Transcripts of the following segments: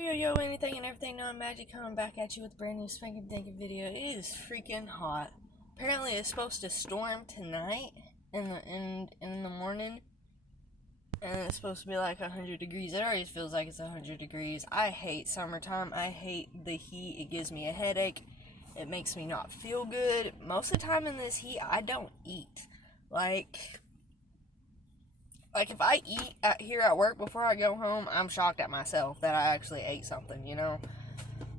Yo, anything and everything, no magic coming back at you with a brand new spanking dinky video. It is freaking hot. Apparently it's supposed to storm tonight in the morning, and it's supposed to be like 100 degrees. It already feels like it's 100 degrees. I hate summertime. I hate the heat. It gives me a headache. It makes me not feel good. Most of the time in this heat, I don't eat. Like if I eat here at work before I go home, I'm shocked at myself that I actually ate something,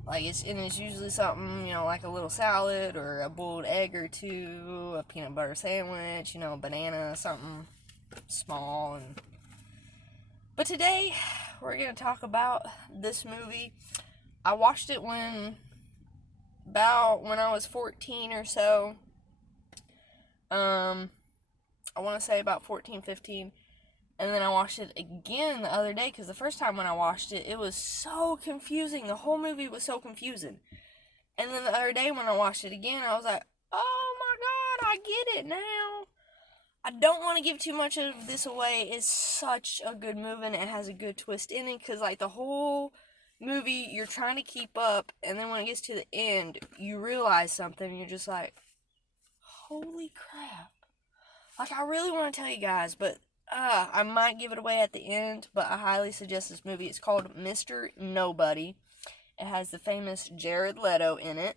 Like it's usually something, like a little salad or a boiled egg or two, a peanut butter sandwich, banana, something small. But today we're gonna talk about this movie. I watched it when I was 14 or so. I want to say about 14, 15. And then I watched it again the other day, because the first time when I watched it, it was so confusing. The whole movie was so confusing. And then the other day when I watched it again, I was like, oh my god, I get it now. I don't want to give too much of this away. It's such a good movie, and it has a good twist in it, because like the whole movie, you're trying to keep up, and then when it gets to the end, you realize something, and you're just like, holy crap. Like, I really want to tell you guys, but I might give it away at the end, but I highly suggest this movie. It's called Mr. Nobody. It has the famous Jared Leto in it.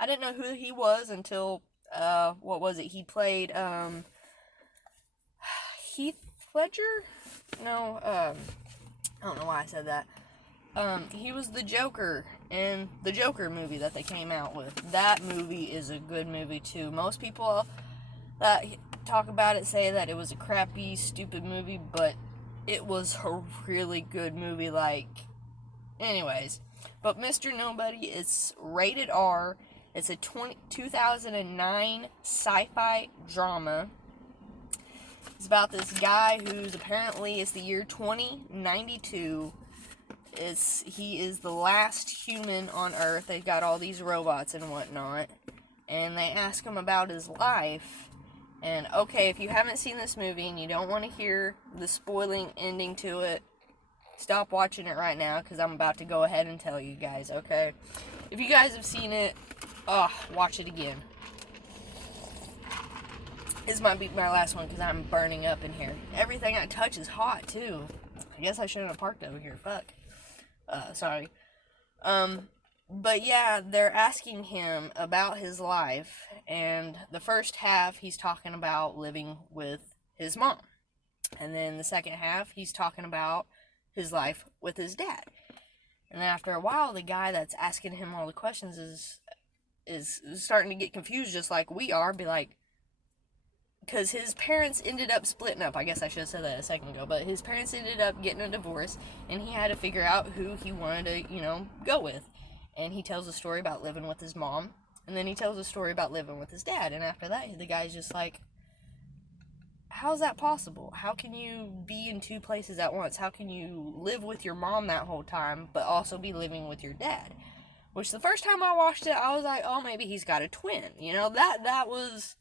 I didn't know who he was until, what was it? He played, Heath Ledger? No, I don't know why I said that. He was the Joker in the Joker movie that they came out with. That movie is a good movie, too. Most people that talk about it say that it was a crappy, stupid movie, but it was a really good movie. Anyways, but Mr. Nobody is rated R. It's a 2009 sci-fi drama. It's about this guy who's apparently, it's the year 2092. He is the last human on Earth. They've got all these robots and whatnot, and they ask him about his life. And okay, if you haven't seen this movie and you don't want to hear the spoiling ending to it, stop watching it right now, because I'm about to go ahead and tell you guys, okay? If you guys have seen it, watch it again. This might be my last one, because I'm burning up in here. Everything I touch is hot, too. I guess I shouldn't have parked over here, fuck. Sorry. But yeah, they're asking him about his life, and the first half he's talking about living with his mom, and then the second half he's talking about his life with his dad. And then after a while, the guy that's asking him all the questions is starting to get confused, just like we are. Be like, because his parents ended up splitting up. I guess I should have said that a second ago, but his parents ended up getting a divorce, and he had to figure out who he wanted to, go with. And he tells a story about living with his mom, and then he tells a story about living with his dad. And after that, the guy's just like, how's that possible? How can you be in two places at once? How can you live with your mom that whole time, but also be living with your dad? Which, the first time I watched it, I was like, oh, maybe he's got a twin. That was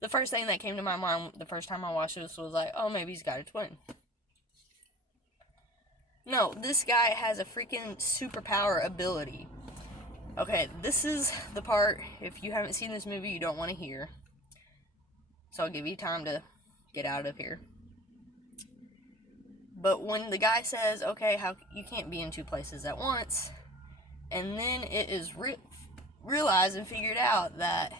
the first thing that came to my mind the first time I watched this, was like, oh, maybe he's got a twin. No, this guy has a freaking superpower ability. Okay, this is the part, if you haven't seen this movie, you don't want to hear. So I'll give you time to get out of here. But when the guy says, okay, how you can't be in two places at once, and then it is realized and figured out that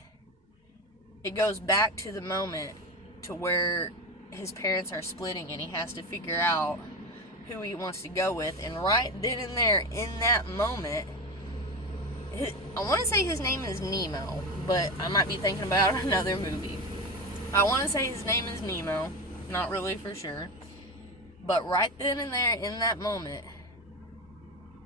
it goes back to the moment to where his parents are splitting, and he has to figure out who he wants to go with. And right then and there, in that moment, I want to say his name is Nemo, but I might be thinking about another movie. I want to say his name is Nemo, not really for sure. But right then and there, in that moment,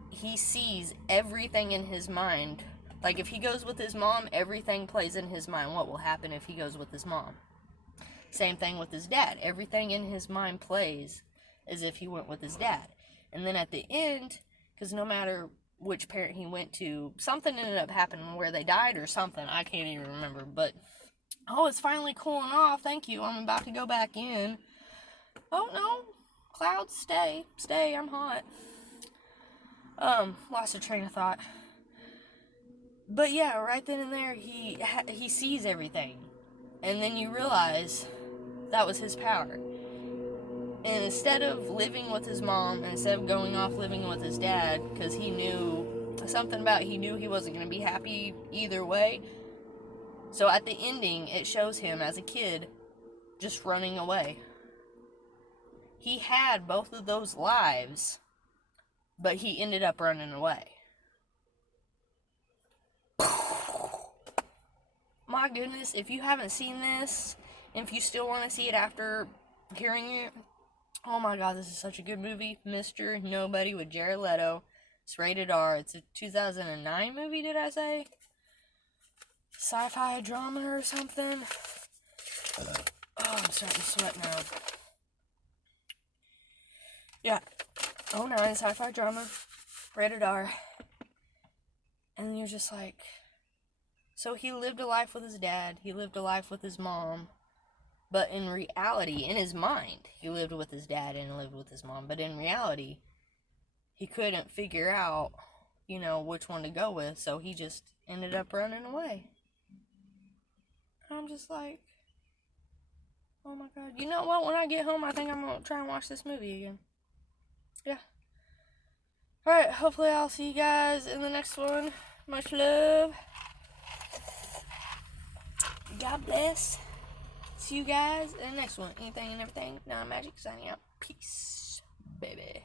he sees everything in his mind. Like, if he goes with his mom, everything plays in his mind. What will happen if he goes with his mom? Same thing with his dad. Everything in his mind plays as if he went with his dad. And then at the end, because no matter which parent he went to, something ended up happening where they died or something. I can't even remember. But, oh, it's finally cooling off. Thank you. I'm about to go back in. Oh, no. Clouds, stay. I'm hot. Lost a train of thought. But yeah, right then and there, he sees everything. And then you realize that was his power. And instead of living with his mom, instead of going off living with his dad, because he knew he wasn't going to be happy either way. So at the ending, it shows him as a kid just running away. He had both of those lives, but he ended up running away. My goodness, if you haven't seen this, and if you still want to see it after hearing it, oh my god, this is such a good movie. Mr. Nobody with Jared Leto. It's rated R. It's a 2009 movie, did I say? Sci-fi drama or something. Oh, I'm starting to sweat now. Yeah. 09 sci-fi drama. Rated R. And you're just like... So he lived a life with his dad. He lived a life with his mom. But in reality, in his mind, he lived with his dad and lived with his mom. But in reality, he couldn't figure out, which one to go with. So he just ended up running away. And I'm just like, oh my god. You know what? When I get home, I think I'm going to try and watch this movie again. Yeah. Alright, hopefully I'll see you guys in the next one. Much love. God bless. See you guys in the next one. Anything and everything. Non-magic signing out. Peace, baby.